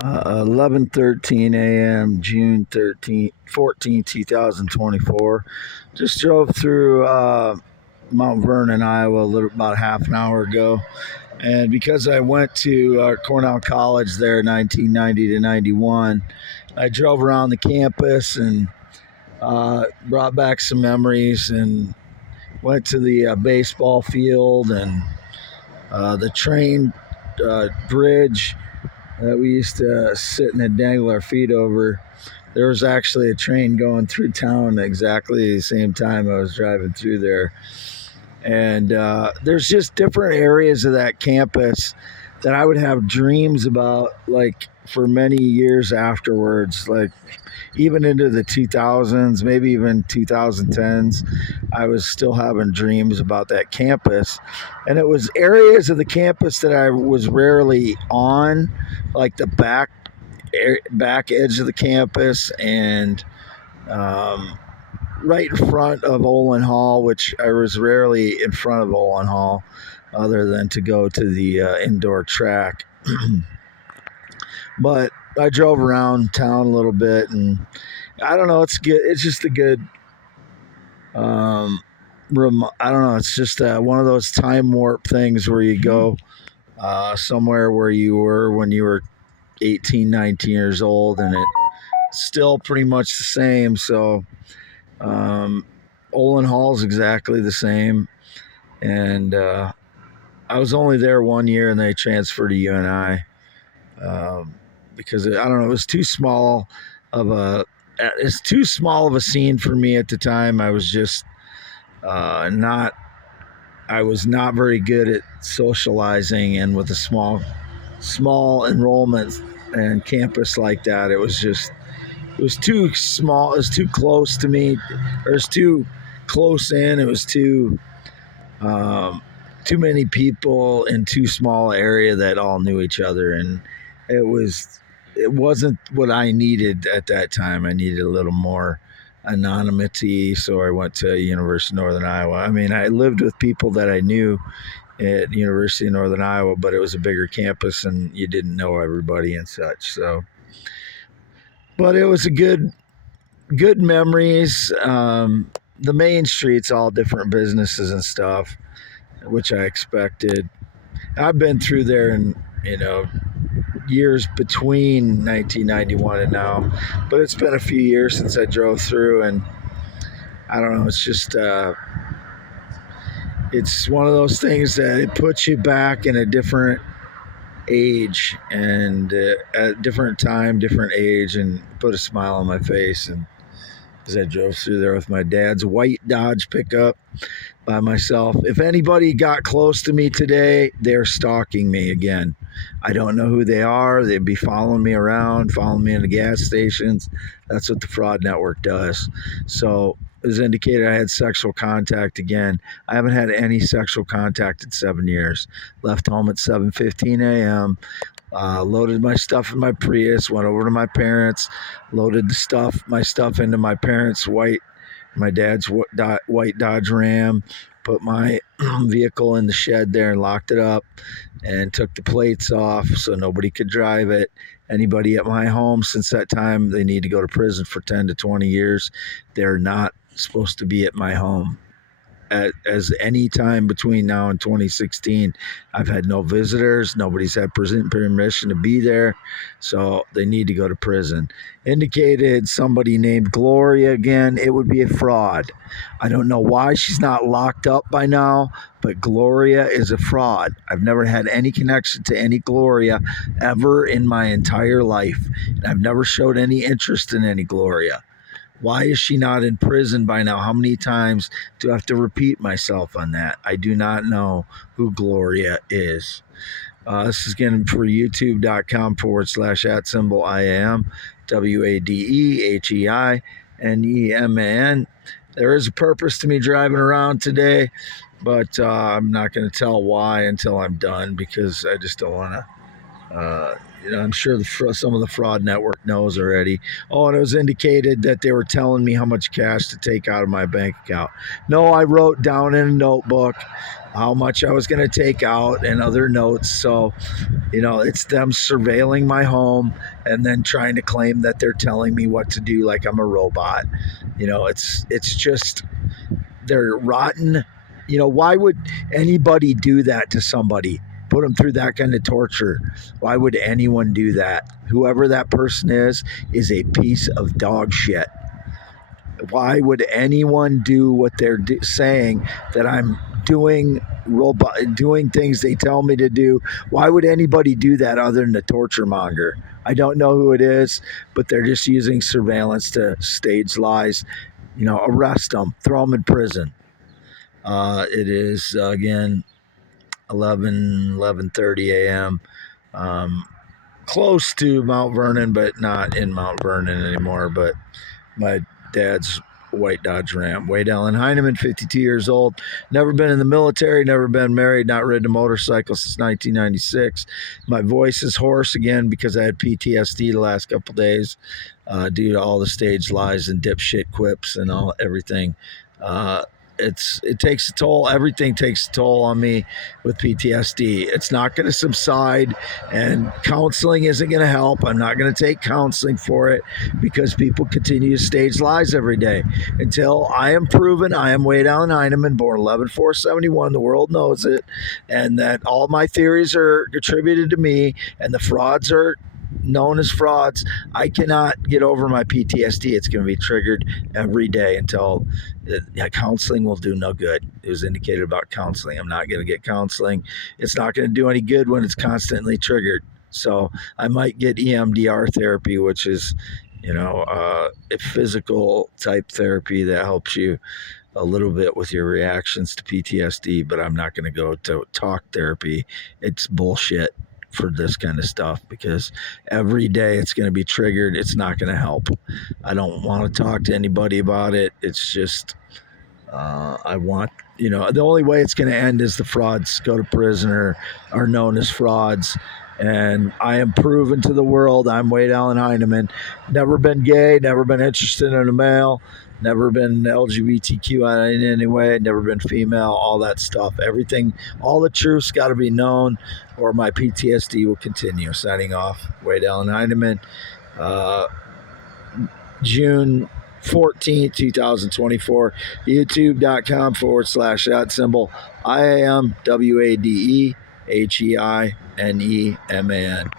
11:13 a.m. June 14th, 2024. Just drove through Mount Vernon, Iowa, about half an hour ago. And because I went to Cornell College there 1990 to 91, I drove around the campus and brought back some memories and went to the baseball field and the train bridge that we used to sit and dangle our feet over. There was actually a train going through town exactly the same time I was driving through there. And there's just different areas of that campus that I would have dreams about, like for many years afterwards, like even into the 2000s, maybe even 2010s. I was still having dreams about that campus. And it was areas of the campus that I was rarely on, like the back edge of the campus and um, right in front of Olin Hall, which I was rarely in front of Olin Hall other than to go to the indoor track. But I drove around town a little bit, and I don't know. It's good. It's just a good. I don't know. It's just one of those time warp things where you go somewhere where you were when you were 18, 19 years old, and it's still pretty much the same. So Olin Hall is exactly the same, and I was only there 1 year, and they transferred to UNI because I don't know, it was too small of a scene for me at the time. I was just not. I was not very good at socializing, and with a small enrollment and campus like that, it was too small. It was too close to me. Or it was too close in. It was too many people in too small area that all knew each other, and it wasn't what I needed at that time. I needed a little more anonymity, so I went to University of Northern Iowa. I mean, I lived with people that I knew at University of Northern Iowa, but it was a bigger campus and you didn't know everybody and such. So, but it was a good memories. The main streets, all different businesses and stuff, which I expected. I've been through there in years between 1991 and now, but it's been a few years since I drove through, and I don't know. It's just it's one of those things that it puts you back in a different age and at a different time, different age, and put a smile on my face. And as I drove through there with my dad's white Dodge pickup by myself. If anybody got close to me today, they're stalking me again. I don't know who they are. They'd be following me around, following me in the gas stations. That's what the fraud network does. So as indicated, I had sexual contact again. I haven't had any sexual contact in 7 years. Left home at 7:15 a.m., loaded my stuff in my Prius, went over to my parents, loaded my stuff into my parents' my dad's white Dodge Ram, put my vehicle in the shed there and locked it up and took the plates off so nobody could drive it. Anybody at my home since that time, they need to go to prison for 10 to 20 years. They're not supposed to be at my home. As any time between now and 2016, I've had no visitors. Nobody's had permission to be there, so they need to go to prison. Indicated somebody named Gloria again. It would be a fraud. I don't know why she's not locked up by now, but Gloria is a fraud. I've never had any connection to any Gloria ever in my entire life, and I've never showed any interest in any Gloria. Why is she not in prison by now? How many times do I have to repeat myself on that? I do not know who Gloria is. This is again for youtube.com/@IAM, WADEHEINEMAN. There is a purpose to me driving around today, but I'm not going to tell why until I'm done because I just don't want to. I'm sure some of the fraud network knows already. Oh, and it was indicated that they were telling me how much cash to take out of my bank account. No, I wrote down in a notebook how much I was going to take out and other notes. So, it's them surveilling my home and then trying to claim that they're telling me what to do like I'm a robot. It's just they're rotten. Why would anybody do that to somebody? Put them through that kind of torture. Why would anyone do that? Whoever that person is a piece of dog shit. Why would anyone do what they're saying that I'm doing things they tell me to do? Why would anybody do that other than the torture monger? I don't know who it is, but they're just using surveillance to stage lies. Arrest them, throw them in prison. It is again 11:30 a.m. Close to Mount Vernon, but not in Mount Vernon anymore. But my dad's white Dodge Ram. Wade Allen Heineman, 52 years old. Never been in the military, never been married, not ridden a motorcycle since 1996. My voice is hoarse again because I had PTSD the last couple days due to all the stage lies and dipshit quips and everything. It takes a toll. Everything takes a toll on me with PTSD. It's not going to subside, and counseling isn't going to help. I'm not going to take counseling for it because people continue to stage lies every day until I am proven I am Wade Allen Heineman, born 11/4/71. The world knows it, and that all my theories are attributed to me, and the frauds are known as frauds. I cannot get over my PTSD. It's going to be triggered every day until counseling will do no good. It was indicated about counseling. I'm not going to get counseling. It's not going to do any good when it's constantly triggered. So I might get EMDR therapy, which is, a physical type therapy that helps you a little bit with your reactions to PTSD, but I'm not going to go to talk therapy. It's bullshit for this kind of stuff because every day it's going to be triggered. It's not going to help. I don't want to talk to anybody about it. It's just, I want, the only way it's going to end is the frauds go to prison or are known as frauds. And I am proven to the world I'm Wade Allen Heineman. Never been gay, never been interested in a male, never been LGBTQ in any way, never been female, all that stuff. Everything, all the truth's got to be known or my PTSD will continue. Signing off, Wade Allen Heineman. June 14th, 2024, youtube.com/@ IAM WADEHEINEMAN.